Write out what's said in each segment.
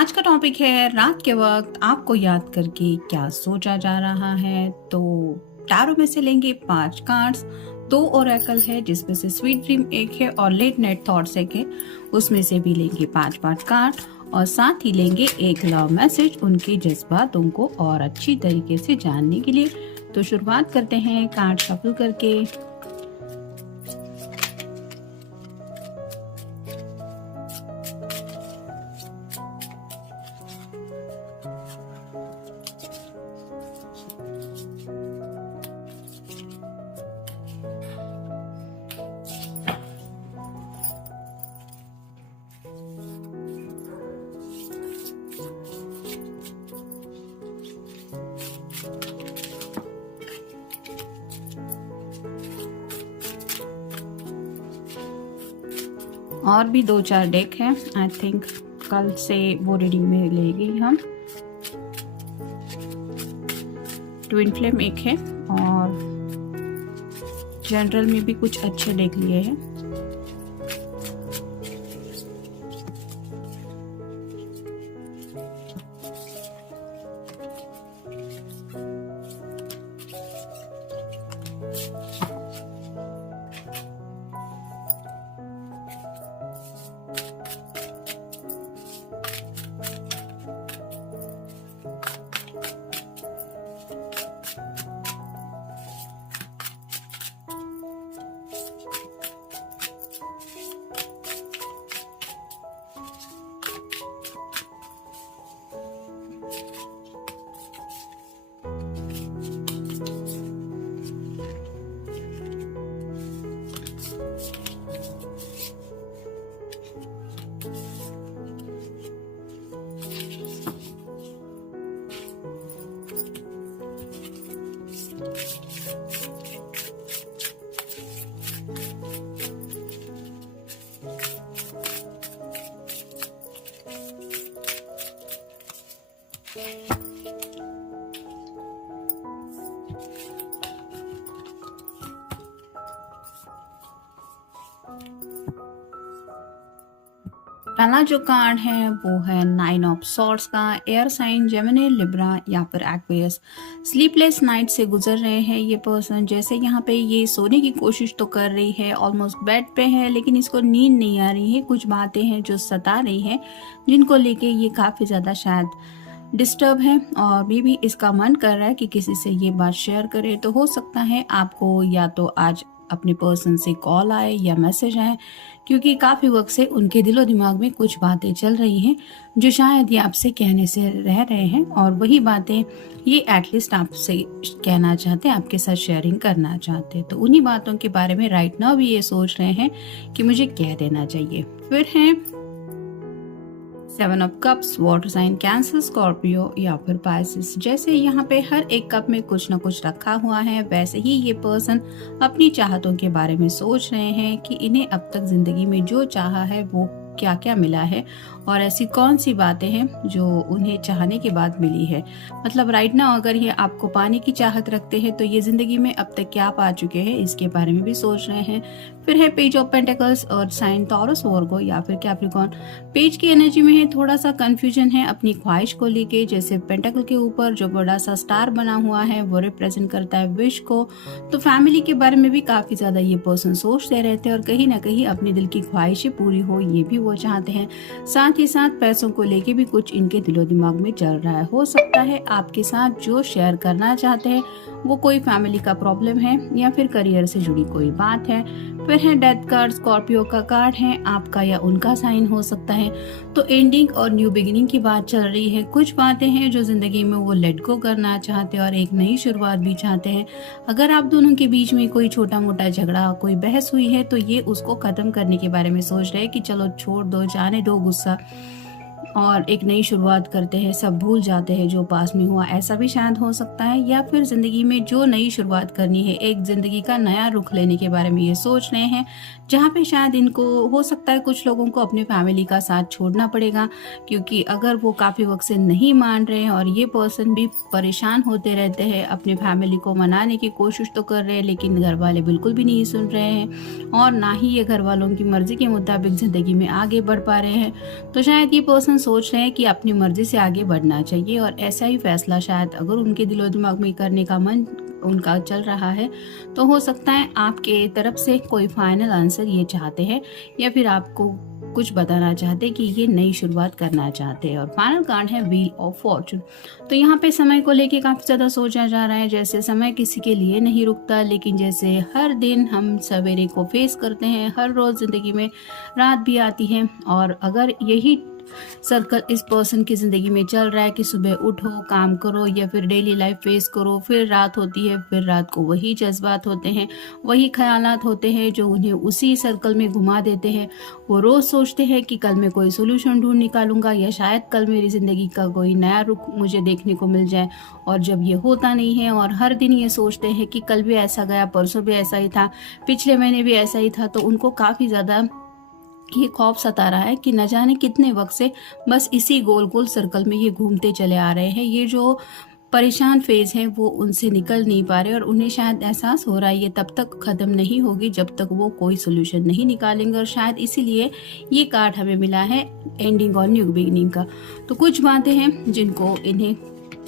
आज का टॉपिक है रात के वक्त आपको याद करके क्या सोचा जा रहा है। तो टैरो में से लेंगे 5 कार्ड्स, 2 ओरेकल है जिसमें से स्वीट ड्रीम एक है और लेट नाइट थॉट्स एक है। उसमें से भी लेंगे 5 कार्ड और साथ ही लेंगे एक लव मैसेज उनके जज्बातों को और अच्छी तरीके से जानने के लिए। तो शुरुआत करते हैं कार्ड शफल करके। और भी 2-4 डेक है, आई थिंक कल से वो रीडिंग में लेंगे हम। ट्विन फ्लेम एक है और जनरल में भी कुछ अच्छे डेक लिए हैं। पहला जो कार्ड है वो है 9 ऑफ सॉर्ड्स का। एयर साइन जेमिनी, लिब्रा या फिर एक्वेरियस स्लीपलेस नाइट से गुजर रहे हैं ये पर्सन। जैसे यहाँ पे ये सोने की कोशिश तो कर रही है, ऑलमोस्ट बेड पे है, लेकिन इसको नींद नहीं आ रही है। कुछ बातें हैं जो सता रही है जिनको लेके ये काफ़ी ज़्यादा शायद डिस्टर्ब है और मे भी इसका मन कर रहा है कि किसी से ये बात शेयर करे। तो हो सकता है आपको या तो आज अपने पर्सन से कॉल आए या मैसेज आए, क्योंकि काफ़ी वक्त से उनके दिलो दिमाग में कुछ बातें चल रही हैं जो शायद ये आपसे कहने से रह रहे हैं और वही बातें ये एटलीस्ट आपसे कहना चाहते हैं, आपके साथ शेयरिंग करना चाहते हैं। तो उन्हीं बातों के बारे में राइट नाउ भी ये सोच रहे हैं कि मुझे कह देना चाहिए। फिर है 7 of cups, water sign cancer, Scorpio या फिर पाइसेस। जैसे यहाँ पे हर एक कप में कुछ ना कुछ रखा हुआ है, वैसे ही ये पर्सन अपनी चाहतों के बारे में सोच रहे हैं कि इन्हें अब तक जिंदगी में जो चाहा है वो क्या क्या मिला है और ऐसी कौन सी बातें हैं जो उन्हें चाहने के बाद मिली है। मतलब राइट नाउ अगर ये आपको पाने की चाहत रखते हैं तो ये जिंदगी में अब तक क्या पा चुके हैं इसके बारे में भी सोच रहे हैं। फिर है पेज ऑफ पेंटिकल्स और साइन टॉरस, वर्गो या फिर कैप्रिकॉर्न। पेज की एनर्जी में है थोड़ा सा कंफ्यूजन है अपनी ख्वाहिश को लेके। जैसे पेंटिकल के ऊपर जो बड़ा सा स्टार बना हुआ है वो रिप्रेजेंट करता है विश को। तो फैमिली के बारे में भी काफी ज्यादा ये पर्सन सोचते रहते हैं और कहीं ना कहीं अपनी दिल की ख्वाहिशें पूरी हो ये भी वो चाहते हैं। साथ ही साथ पैसों को लेके भी कुछ इनके दिलो दिमाग में चल रहा है। हो सकता है आपके साथ जो शेयर करना चाहते हैं वो कोई फैमिली का प्रॉब्लम है या फिर करियर से जुड़ी कोई बात है। फिर है डेथ कार्ड, स्कॉर्पियो का कार्ड है, आपका या उनका साइन हो सकता है। तो एंडिंग और न्यू बिगिनिंग की बात चल रही है। कुछ बातें हैं जो जिंदगी में वो लेट गो करना चाहते हैं और एक नई शुरुआत भी चाहते हैं। अगर आप दोनों के बीच में कोई छोटा मोटा झगड़ा, कोई बहस हुई है तो ये उसको खत्म करने के बारे में सोच रहे हैं कि चलो छोड़ दो, जाने दो गुस्सा और एक नई शुरुआत करते हैं, सब भूल जाते हैं जो पास में हुआ। ऐसा भी शायद हो सकता है। या फिर जिंदगी में जो नई शुरुआत करनी है, एक जिंदगी का नया रुख लेने के बारे में ये सोच रहे हैं, जहाँ पे शायद इनको हो सकता है कुछ लोगों को अपनी फैमिली का साथ छोड़ना पड़ेगा, क्योंकि अगर वो काफ़ी वक्त से नहीं मान रहे हैं और ये पर्सन भी परेशान होते रहते हैं, अपनी फैमिली को मनाने की कोशिश तो कर रहे हैं लेकिन घर वाले बिल्कुल भी नहीं सुन रहे हैं और ना ही ये घर वालों की मर्जी के मुताबिक ज़िंदगी में आगे बढ़ पा रहे हैं। तो शायद ये पर्सन सोच रहे हैं कि अपनी मर्जी से आगे बढ़ना चाहिए और ऐसा ही फैसला शायद अगर उनके दिलो दिमाग में करने का मन उनका चल रहा है तो हो सकता है आपके तरफ से कोई फाइनल आंसर ये चाहते हैं या फिर आपको कुछ बताना चाहते हैं कि ये नई शुरुआत करना चाहते हैं। और फाइनल कार्ड है व्हील ऑफ फॉर्चून। तो यहाँ पे समय को लेके काफ़ी ज़्यादा सोचा जा रहा है, जैसे समय किसी के लिए नहीं रुकता, लेकिन जैसे हर दिन हम सवेरे को फेस करते हैं, हर रोज़ ज़िंदगी में रात भी आती है। और अगर यही सर्कल इस पर्सन की ज़िंदगी में चल रहा है कि सुबह उठो, काम करो या फिर डेली लाइफ फेस करो, फिर रात होती है, फिर रात को वही जज्बात होते हैं, वही ख्यालात होते हैं जो उन्हें उसी सर्कल में घुमा देते हैं। वो रोज़ सोचते हैं कि कल मैं कोई सोल्यूशन ढूंढ निकालूंगा या शायद कल मेरी ज़िंदगी का कोई नया रुख मुझे देखने को मिल जाए। और जब ये होता नहीं है और हर दिन ये सोचते हैं कि कल भी ऐसा गया, परसों भी ऐसा ही था, पिछले महीने भी ऐसा ही था, तो उनको काफ़ी ज़्यादा ये खौफ सता रहा है कि न जाने कितने वक्त से बस इसी गोल गोल सर्कल में ये घूमते चले आ रहे हैं। ये जो परेशान फेज है वो उनसे निकल नहीं पा रहे और उन्हें शायद एहसास हो रहा है ये तब तक ख़त्म नहीं होगी जब तक वो कोई सोल्यूशन नहीं निकालेंगे। और शायद इसीलिए ये कार्ड हमें मिला है एंडिंग और न्यू बिगिनिंग का। तो कुछ बातें हैं जिनको इन्हें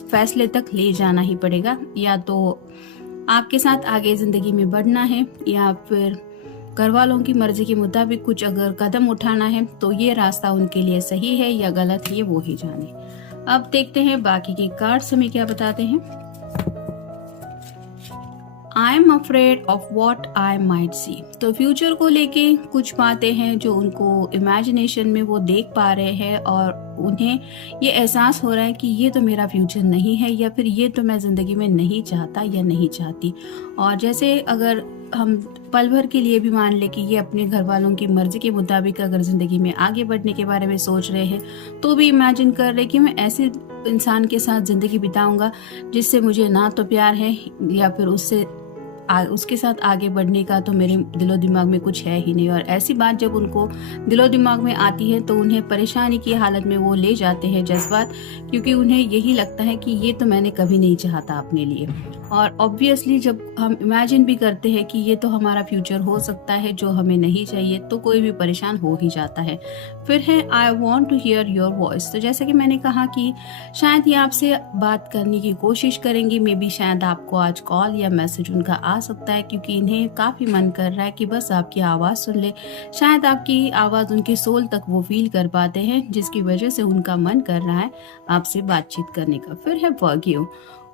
फैसले तक ले जाना ही पड़ेगा, या तो आपके साथ आगे ज़िंदगी में बढ़ना है या फिर घर वालों की मर्जी के मुताबिक कुछ अगर कदम उठाना है तो ये रास्ता उनके लिए सही है या गलत है, ये वो ही जाने। अब देखते हैं बाकी के कार्ड्स हमें क्या बताते हैं। I am afraid of what I might see. तो फ्यूचर को लेके कुछ बातें हैं जो उनको इमेजिनेशन में वो देख पा रहे हैं और उन्हें ये एहसास हो रहा है कि ये तो मेरा फ्यूचर नहीं है या फिर ये तो मैं ज़िंदगी में नहीं चाहता या नहीं चाहती। और जैसे अगर हम पल भर के लिए भी मान ले कि ये अपने घर वालों की मर्जी के मुताबिक अगर ज़िंदगी में आगे बढ़ने के बारे में सोच रहे हैं तो भी इमेजिन कर रहे कि मैं ऐसे इंसान के साथ ज़िंदगी बिताऊंगा जिससे मुझे ना तो प्यार है या फिर उसके साथ आगे बढ़ने का तो मेरे दिलो दिमाग में कुछ है ही नहीं। और ऐसी बात जब उनको दिलो दिमाग में आती है तो उन्हें परेशानी की हालत में वो ले जाते हैं जज्बात, क्योंकि उन्हें यही लगता है कि ये तो मैंने कभी नहीं चाहता अपने लिए। और ऑब्वियसली जब हम इमेजिन भी करते हैं कि ये तो हमारा फ्यूचर हो सकता है जो हमें नहीं चाहिए, तो कोई भी परेशान हो ही जाता है। फिर है I want to hear your voice. तो जैसे कि मैंने कहा कि शायद ये आपसे बात करने की कोशिश करेंगी, मे बी शायद आपको आज कॉल या मैसेज उनका आ सकता है, क्योंकि इन्हें काफ़ी मन कर रहा है कि बस आपकी आवाज़ सुन ले। शायद आपकी आवाज़ उनके सोल तक वो फील कर पाते हैं, जिसकी वजह से उनका मन कर रहा है आपसे बातचीत करने का। फिर है forgive.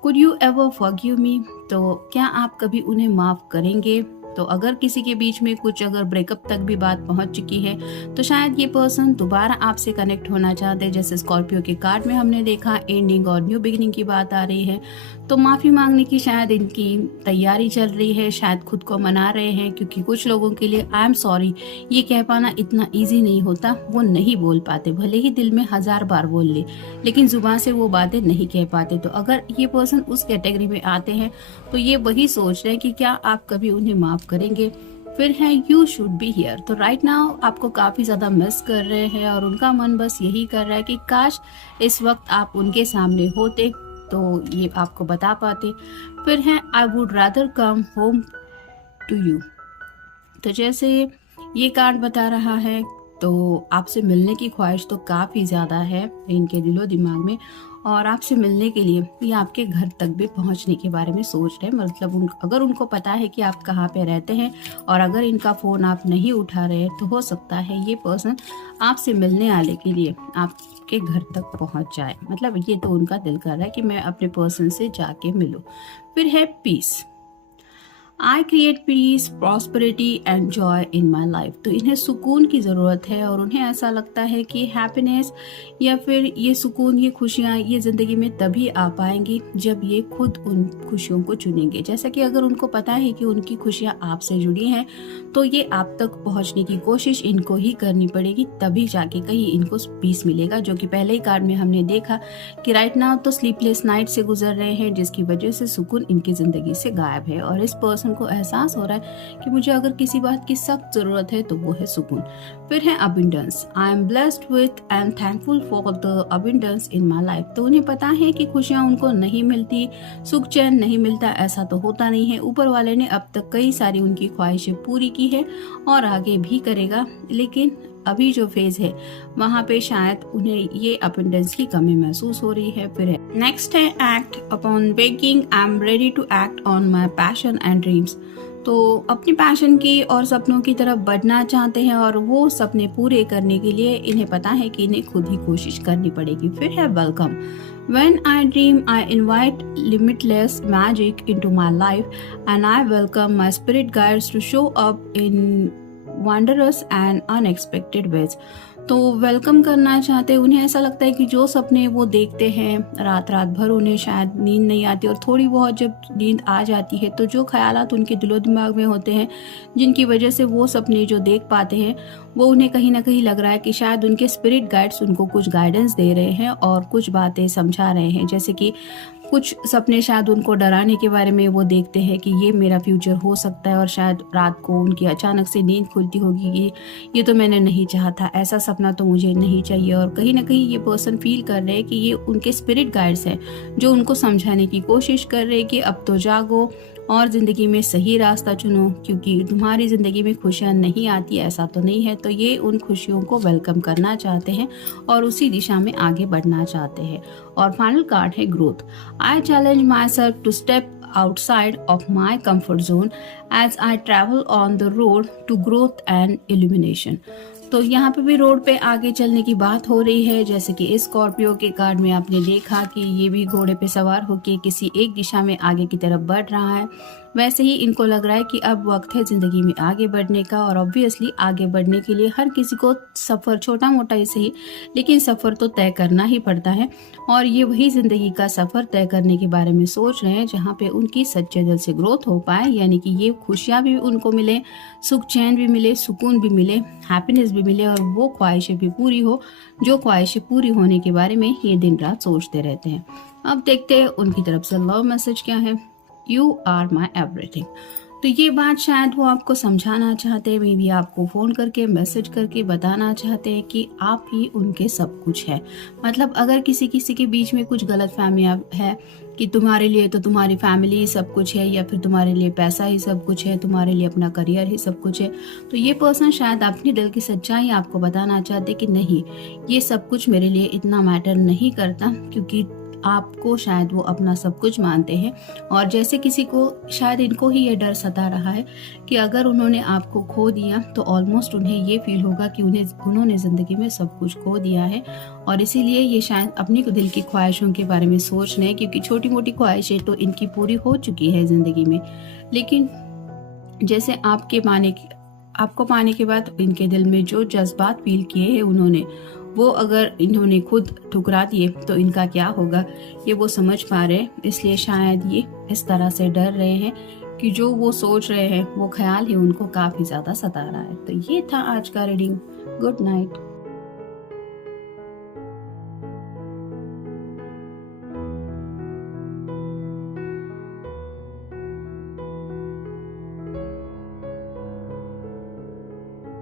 Could you ever forgive me. तो क्या आप कभी उन्हें माफ़ करेंगे। तो अगर किसी के बीच में कुछ अगर ब्रेकअप तक भी बात पहुंच चुकी है तो शायद ये पर्सन दोबारा आपसे कनेक्ट होना चाहते हैं। जैसे स्कॉर्पियो के कार्ड में हमने देखा एंडिंग और न्यू बिगिनिंग की बात आ रही है, तो माफ़ी मांगने की शायद इनकी तैयारी चल रही है, शायद खुद को मना रहे हैं, क्योंकि कुछ लोगों के लिए आई एम सॉरी ये कह पाना इतना ईजी नहीं होता। वो नहीं बोल पाते, भले ही दिल में 1000 बार बोल ले, लेकिन जुबान से वो बातें नहीं कह पाते। तो अगर ये पर्सन उस कैटेगरी में आते हैं तो ये वही सोच रहे हैं कि क्या आप कभी उन्हें माफ़ करेंगे। फिर है यू शुड बी हियर। तो राइट नाउ आपको काफ़ी ज़्यादा मिस कर रहे हैं और उनका मन बस यही कर रहा है कि काश इस वक्त आप उनके सामने होते तो ये आपको बता पाते। फिर है I would rather come home to you. तो जैसे ये कार्ड बता रहा है तो आपसे मिलने की ख्वाहिश तो काफ़ी ज़्यादा है इनके दिलो दिमाग में, और आपसे मिलने के लिए ये आपके घर तक भी पहुंचने के बारे में सोच रहे हैं। मतलब अगर उनको पता है कि आप कहाँ पे रहते हैं और अगर इनका फ़ोन आप नहीं उठा रहे तो हो सकता है ये पर्सन आपसे मिलने आने के लिए आपके घर तक पहुंच जाए। मतलब ये तो उनका दिल कर रहा है कि मैं अपने पर्सन से जाके मिलूं। फिर है peace. I create peace, prosperity and joy in my life. तो इन्हें सुकून की ज़रूरत है और उन्हें ऐसा लगता है कि हैप्पीनेस या फिर ये सुकून, ये खुशियाँ ये ज़िंदगी में तभी आ पाएंगी जब ये खुद उन खुशियों को चुनेंगे। जैसा कि अगर उनको पता है कि उनकी खुशियाँ आपसे जुड़ी हैं तो ये आप तक पहुँचने की कोशिश इनको ही करनी पड़ेगी, तभी जाके कहीं इनको पीस मिलेगा। जो कि पहले ही कार्ड में हमने देखा कि राइट नाउ तो स्लीपलेस नाइट से गुजर रहे हैं, जिसकी वजह से सुकून इनकी ज़िंदगी से गायब है। और इस पर्सन को एहसास हो रहा है कि मुझे अगर किसी बात की सख्त जरूरत है तो वो है सुकून। फिर है abundance. I am blessed with and thankful for the abundance in my life. तो उन्हें पता है कि खुशियां उनको नहीं मिलती, सुख चैन नहीं मिलता, ऐसा तो होता नहीं है। ऊपर वाले ने अब तक कई सारी उनकी ख्वाहिशें पूरी की है और आगे भी करेगा, लेकिन अभी जो फेज है वहाँ पे शायद उन्हें ये अपेंडेंस की कमी महसूस हो रही है। फिर नेक्स्ट है act upon begging, I am ready to act on my passion and dreams. तो अपनी पैशन की और सपनों की तरफ बढ़ना चाहते हैं और वो सपने पूरे करने के लिए इन्हें पता है कि इन्हें खुद ही कोशिश करनी पड़ेगी। फिर है welcome, when I dream I invite limitless magic into my life and I welcome my spirit guides to show up in wondrous and unexpected ways। तो वेलकम करना चाहते हैं, उन्हें ऐसा लगता है कि जो सपने वो देखते हैं रात रात भर उन्हें शायद नींद नहीं आती और थोड़ी बहुत जब नींद आ जाती है तो जो ख्यालात उनके दिलो दिमाग में होते हैं जिनकी वजह से वो सपने जो देख पाते हैं वो उन्हें कहीं ना कहीं लग रहा है कि शायद उनके स्पिरिट गाइड्स उनको कुछ गाइडेंस दे रहे हैं और कुछ बातें समझा रहे हैं। जैसे कि कुछ सपने शायद उनको डराने के बारे में वो देखते हैं कि ये मेरा फ्यूचर हो सकता है और शायद रात को उनकी अचानक से नींद खुलती होगी कि ये तो मैंने नहीं चाहा था, ऐसा सपना तो मुझे नहीं चाहिए। और कहीं ना कहीं ये पर्सन फील कर रहे हैं कि ये उनके स्पिरिट गाइड्स हैं जो उनको समझाने की कोशिश कर रहे हैं कि अब तो जागो और ज़िंदगी में सही रास्ता चुनो, क्योंकि तुम्हारी ज़िंदगी में खुशियाँ नहीं आती ऐसा तो नहीं है। तो ये उन खुशियों को वेलकम करना चाहते हैं और उसी दिशा में आगे बढ़ना चाहते हैं। और फाइनल कार्ड है growth, I challenge my self to step outside of my comfort zone as I travel on the road to growth and illumination। तो यहाँ पे भी रोड पे आगे चलने की बात हो रही है। जैसे कि इस स्कॉर्पियो के कार्ड में आपने देखा कि ये भी घोड़े पे सवार होकर किसी एक दिशा में आगे की तरफ बढ़ रहा है, वैसे ही इनको लग रहा है कि अब वक्त है ज़िंदगी में आगे बढ़ने का। और ऑब्वियसली आगे बढ़ने के लिए हर किसी को सफ़र छोटा मोटा ही सही लेकिन सफ़र तो तय करना ही पड़ता है। और ये वही ज़िंदगी का सफ़र तय करने के बारे में सोच रहे हैं जहाँ पे उनकी सच्चे दिल से ग्रोथ हो पाए, यानी कि ये खुशियाँ भी उनको मिले, सुख चैन भी मिले, सुकून भी मिले, हैप्पीनेस भी मिले और वो ख्वाहिशें भी पूरी हो जो ख्वाहिशें पूरी होने के बारे में ये दिन रात सोचते रहते हैं। अब देखते हैं उनकी तरफ से लव मैसेज क्या है। You are my everything. तो ये बात शायद वो आपको समझाना चाहते हैं, मे बी आपको फ़ोन करके मैसेज करके बताना चाहते हैं कि आप ही उनके सब कुछ है। मतलब अगर किसी के बीच में कुछ गलत फहमियाँ है कि तुम्हारे लिए तो तुम्हारी फैमिली ही सब कुछ है या फिर तुम्हारे लिए पैसा ही सब कुछ है, तुम्हारे लिए अपना करियर ही सब कुछ है, तो ये पर्सन शायद अपनी दिल की सच्चाई आपको बताना चाहते कि नहीं, ये सब कुछ मेरे लिए इतना मैटर नहीं करता, क्योंकि आपको शायद वो अपना सब कुछ मानते हैं। और जैसे किसी को शायद इनको ही ये डर सता रहा है कि अगर उन्होंने आपको खो दिया तो ऑलमोस्ट उन्हें ये फील होगा कि उन्होंने ज़िंदगी में सब कुछ खो दिया है। और इसीलिए ये शायद अपनी दिल की ख्वाहिशों के बारे में सोच रहे हैं, क्योंकि छोटी मोटी ख्वाहिशें तो इनकी पूरी हो चुकी है ज़िंदगी में। लेकिन जैसे आपको पाने के बाद इनके दिल में जो जज्बात फील किए हैं उन्होंने, वो अगर इन्होंने खुद ठुकरा दिए तो इनका क्या होगा, ये वो समझ पा रहे हैं। इसलिए शायद ये इस तरह से डर रहे हैं कि जो वो सोच रहे हैं वो ख्याल ही उनको काफ़ी ज़्यादा सता रहा है। तो ये था आज का रीडिंग। Good night.